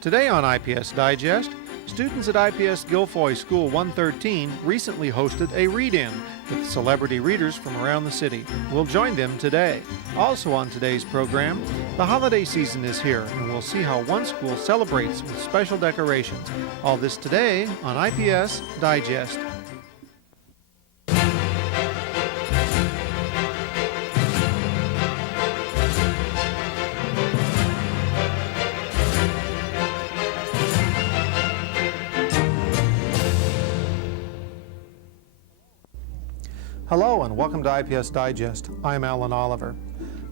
Today on IPS Digest, students at IPS Gilfoy School 113 recently hosted a read-in with celebrity readers from around the city. We'll join them today. Also on today's program, the holiday season is here, and we'll see how one school celebrates with special decorations. All this today on IPS Digest. Hello and welcome to IPS Digest. I'm Alan Oliver.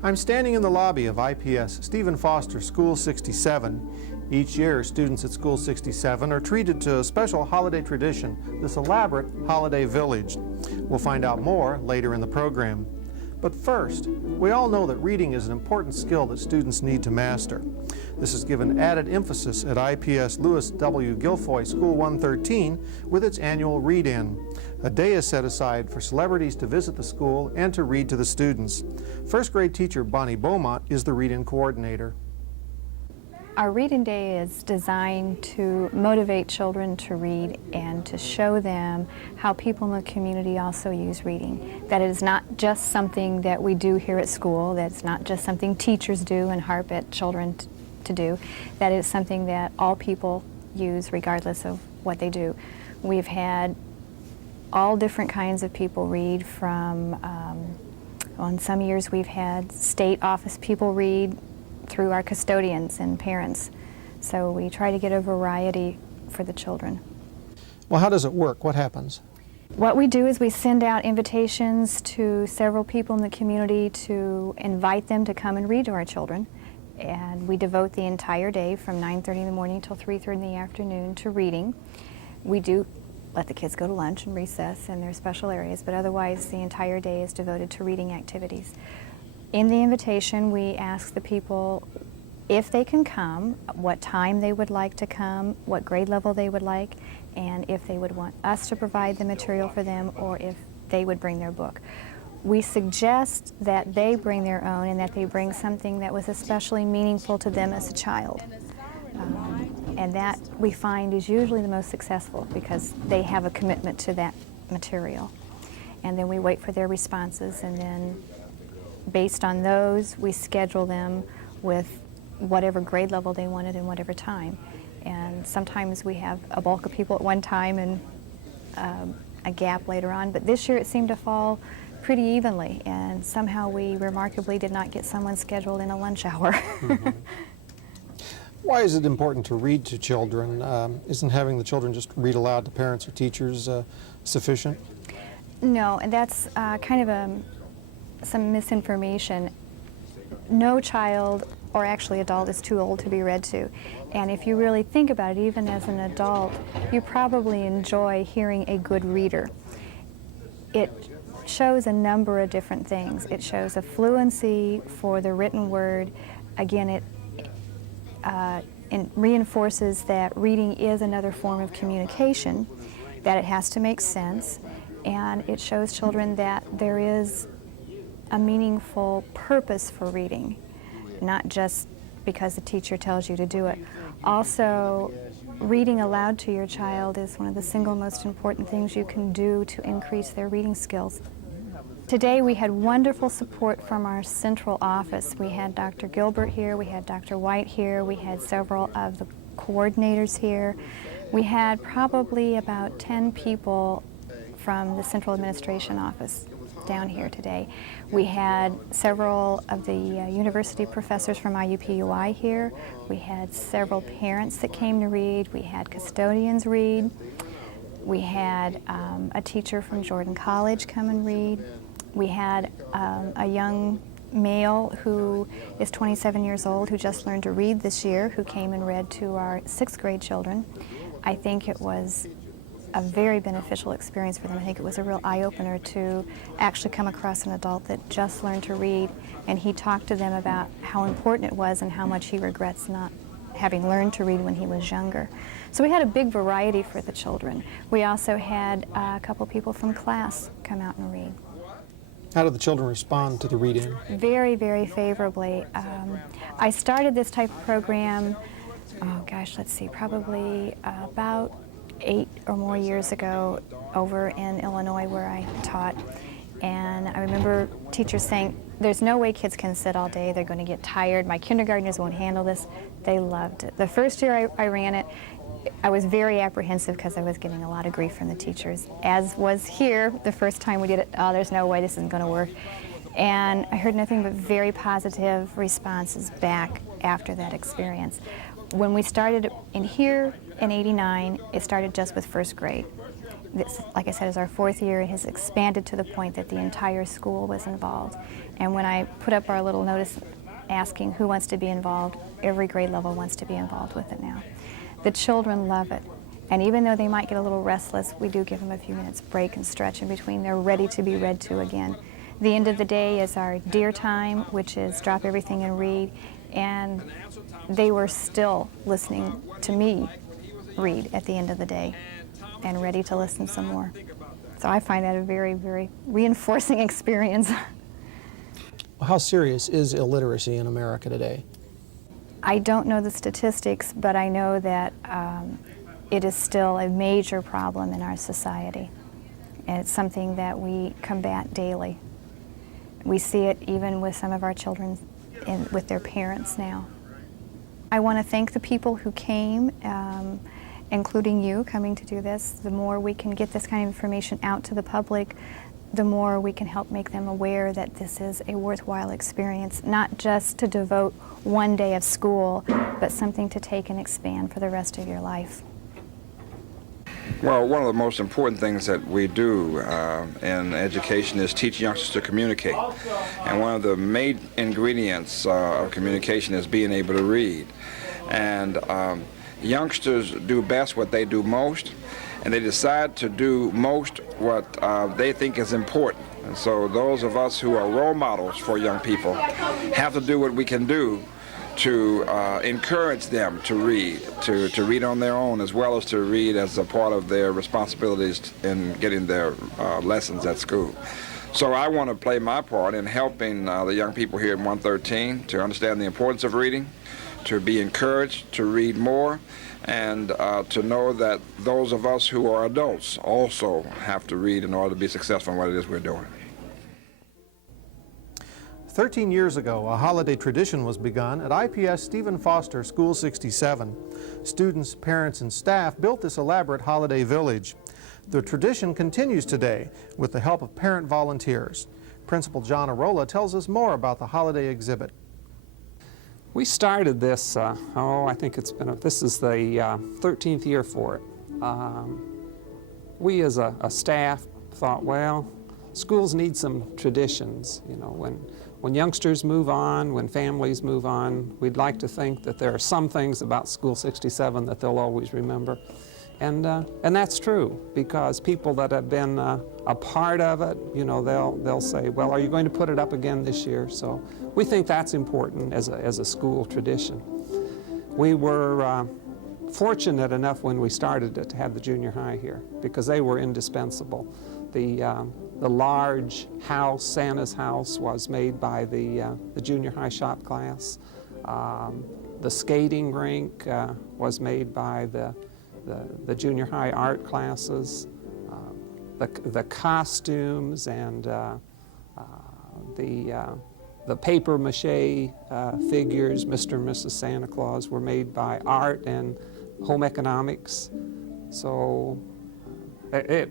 I'm standing in the lobby of IPS Stephen Foster School 67. Each year, students at School 67 are treated to a special holiday tradition, this elaborate holiday village. We'll find out more later in the program. But first, we all know that reading is an important skill that students need to master. This is given added emphasis at IPS Lewis W. Gilfoy School 113 with its annual read-in. A day is set aside for celebrities to visit the school and to read to the students. First grade teacher Bonnie Beaumont is the read-in coordinator. Our read-in day is designed to motivate children to read and to show them how people in the community also use reading. That it is not just something that we do here at school, that's not just something teachers do and harp at children to do, that is something that all people use regardless of what they do. We've had all different kinds of people read from, in some years we've had state office people read through our custodians and parents. So we try to get a variety for the children. Well, how does it work? What happens? What we do is we send out invitations to several people in the community to invite them to come and read to our children. And we devote the entire day from 9:30 in the morning till 3:30 in the afternoon to reading. We do let the kids go to lunch and recess in their special areas, but otherwise the entire day is devoted to reading activities. In the invitation, we ask the people if they can come, what time they would like to come, what grade level they would like, and if they would want us to provide the material for them or if they would bring their book. We suggest that they bring their own and that they bring something that was especially meaningful to them as a child. And that we find is usually the most successful because they have a commitment to that material. And then we wait for their responses, and then based on those, we schedule them with whatever grade level they wanted and whatever time. And sometimes we have a bulk of people at one time and a gap later on, but this year it seemed to fall pretty evenly, and somehow we remarkably did not get someone scheduled in a lunch hour. Mm-hmm. Why is it important to read to children? Isn't having the children just read aloud to parents or teachers sufficient? No, and that's kind of some misinformation. No child, or actually adult, is too old to be read to. And if you really think about it, even as an adult, you probably enjoy hearing a good reader. It shows a number of different things. It shows a fluency for the written word. Again, it reinforces that reading is another form of communication, that it has to make sense, and it shows children that there is a meaningful purpose for reading, not just because the teacher tells you to do it. Also, reading aloud to your child is one of the single most important things you can do to increase their reading skills. Today we had wonderful support from our central office. We had Dr. Gilbert here, we had Dr. White here, we had several of the coordinators here. We had probably about 10 people from the central administration office down here today. We had several of the university professors from IUPUI here. We had several parents that came to read. We had custodians read. We had a teacher from Jordan College come and read. We had a young male who is 27 years old who just learned to read this year, who came and read to our 6th grade children. I think it was a very beneficial experience for them. I think it was a real eye-opener to actually come across an adult that just learned to read, and he talked to them about how important it was and how much he regrets not having learned to read when he was younger. So we had a big variety for the children. We also had a couple people from class come out and read. How did the children respond to the read-in? Very, very favorably. I started this type of program oh gosh, let's see, probably about 8 or more years ago over in Illinois where I taught. And I remember teachers saying, there's no way kids can sit all day, they're going to get tired, my kindergartners won't handle this. They loved it. The first year I ran it, I was very apprehensive because I was getting a lot of grief from the teachers, as was here the first time we did it. Oh, there's no way this isn't going to work. And I heard nothing but very positive responses back after that experience. When we started in here in '89, it started just with first grade. This, like I said, is our 4th year. It has expanded to the point that the entire school was involved. And when I put up our little notice asking who wants to be involved, every grade level wants to be involved with it now. The children love it. And even though they might get a little restless, we do give them a few minutes break and stretch in between. They're ready to be read to again. The end of the day is our dear time, which is drop everything and read. And they were still listening to me read at the end of the day and ready to listen some more. So I find that a very, very reinforcing experience. How serious is illiteracy in America today? I don't know the statistics, but I know that it is still a major problem in our society. And it's something that we combat daily. We see it even with some of our children with their parents now. I want to thank the people who came, including you coming to do this. The more we can get this kind of information out to the public, the more we can help make them aware that this is a worthwhile experience, not just to devote one day of school, but something to take and expand for the rest of your life. Well, one of the most important things that we do in education is teach youngsters to communicate. And one of the main ingredients of communication is being able to read. And youngsters do best what they do most, and they decide to do most what they think is important. And so those of us who are role models for young people have to do what we can do to encourage them to read on their own, as well as to read as a part of their responsibilities in getting their lessons at school. So I want to play my part in helping the young people here at 113 to understand the importance of reading, to be encouraged to read more, and to know that those of us who are adults also have to read in order to be successful in what it is we're doing. 13 years ago, a holiday tradition was begun at IPS Stephen Foster School 67. Students, parents, and staff built this elaborate holiday village. The tradition continues today with the help of parent volunteers. Principal John Arola tells us more about the holiday exhibit. We started this, I think this is the 13th year for it. We as a staff thought, well, schools need some traditions. You know, when youngsters move on, when families move on, we'd like to think that there are some things about School 67 that they'll always remember. And that's true, because people that have been a part of it, you know, they'll say, well, are you going to put it up again this year? So we think that's important as a school tradition. We were fortunate enough when we started it to have the junior high here, because they were indispensable. The large house, Santa's house, was made by the junior high shop class. The skating rink was made by the junior high art classes. The costumes and the paper mache figures, Mr. and Mrs. Santa Claus, were made by art and home economics. So it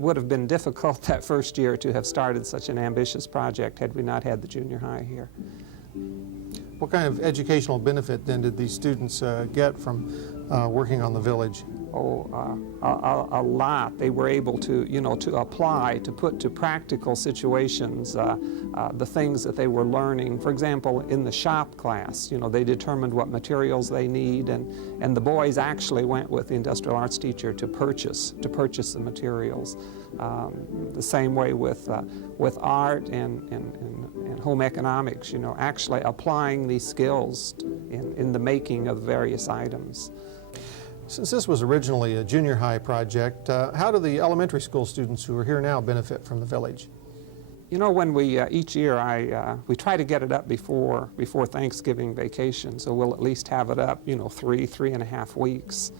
would have been difficult that first year to have started such an ambitious project had we not had the junior high here. What kind of educational benefit then did these students get from working on the village? A lot. They were able to, to apply, to put to practical situations the things that they were learning. For example, in the shop class, they determined what materials they need, and the boys actually went with the industrial arts teacher to purchase the materials. The same way with art and home economics, actually applying these skills in the making of various items. Since this was originally a junior high project, how do the elementary school students who are here now benefit from the village? You know, when we, each year, we try to get it up before Thanksgiving vacation, so we'll at least have it up, you know, 3.5 weeks.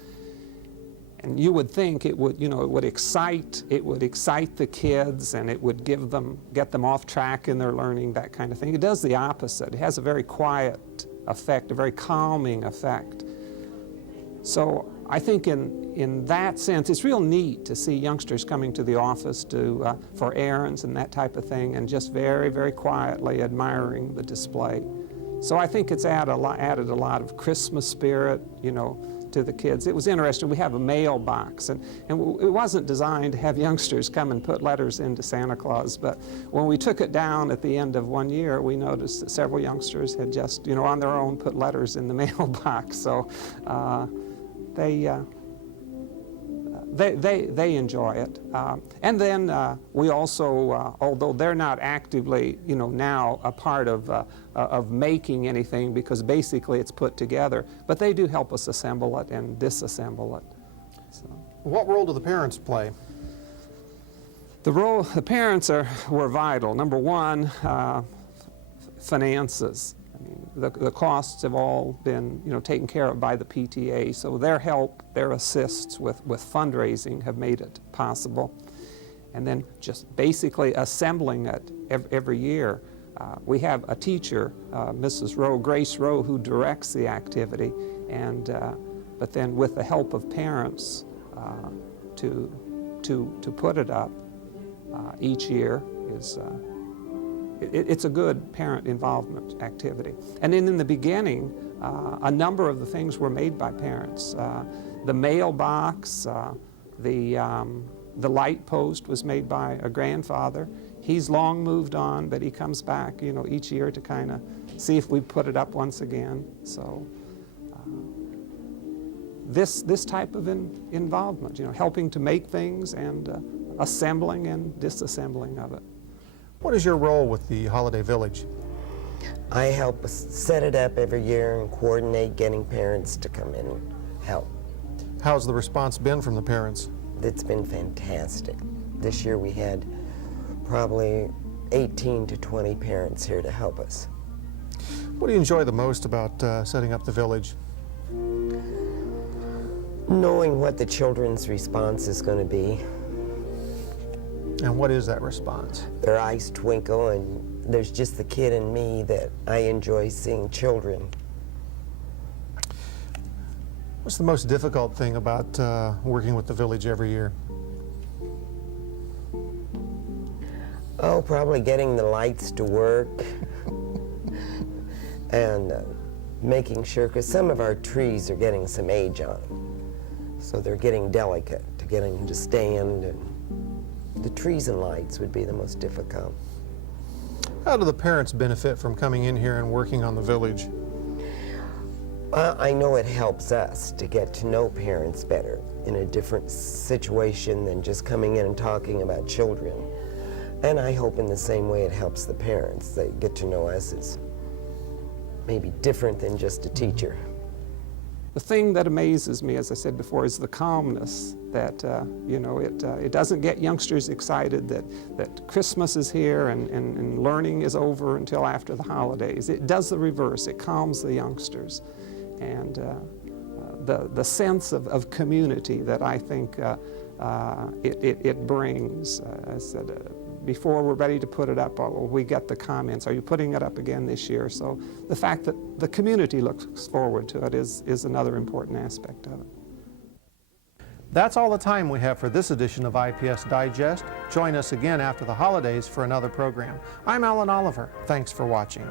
And you would think it would, you know, it would excite the kids, and it would get them off track in their learning, that kind of thing. It does the opposite. It has a very quiet effect, a very calming effect. So I think in that sense, it's real neat to see youngsters coming to the office for errands and that type of thing, and just very, very quietly admiring the display. So I think it's added a lot of Christmas spirit, you know, to the kids. It was interesting. We have a mailbox, and it wasn't designed to have youngsters come and put letters into Santa Claus, but when we took it down at the end of one year, we noticed that several youngsters had just, you know, on their own put letters in the mailbox. So they enjoy it. And then we also, although they're not actively, you know, now a part of making anything, because basically it's put together, but they do help us assemble it and disassemble it. So. What role do the parents play? The parents were vital. Number one, finances. I mean, the costs have all been, you know, taken care of by the PTA, so their help, their assists with fundraising have made it possible. And then just basically assembling it every year. We have a teacher, Mrs. Rowe, Grace Rowe, who directs the activity, and but then with the help of parents to put it up each year is. It's a good parent involvement activity. And then in the beginning, a number of the things were made by parents. The mailbox, the light post was made by a grandfather. He's long moved on, but he comes back, you know, each year to kind of see if we put it up once again. So this type of involvement, you know, helping to make things and assembling and disassembling of it. What is your role with the Holiday Village? I help set it up every year and coordinate getting parents to come in and help. How's the response been from the parents? It's been fantastic. This year we had probably 18 to 20 parents here to help us. What do you enjoy the most about setting up the village? Knowing what the children's response is going to be. And what is that response? Their eyes twinkle, and there's just the kid in me that I enjoy seeing children. What's the most difficult thing about working with the village every year? Oh, probably getting the lights to work and making sure, because some of our trees are getting some age on them, so they're getting delicate to getting them to stand, and the trees and lights would be the most difficult. How do the parents benefit from coming in here and working on the village? I know it helps us to get to know parents better in a different situation than just coming in and talking about children. And I hope in the same way it helps the parents. They get to know us as maybe different than just a teacher. The thing that amazes me, as I said before, is the calmness that, you know, it doesn't get youngsters excited that Christmas is here and learning is over until after the holidays. It does the reverse. It calms the youngsters. And the sense of community that I think it brings. I said, before we're ready to put it up, we get the comments, are you putting it up again this year? So the fact that the community looks forward to it is another important aspect of it. That's all the time we have for this edition of IPS Digest. Join us again after the holidays for another program. I'm Alan Oliver. Thanks for watching.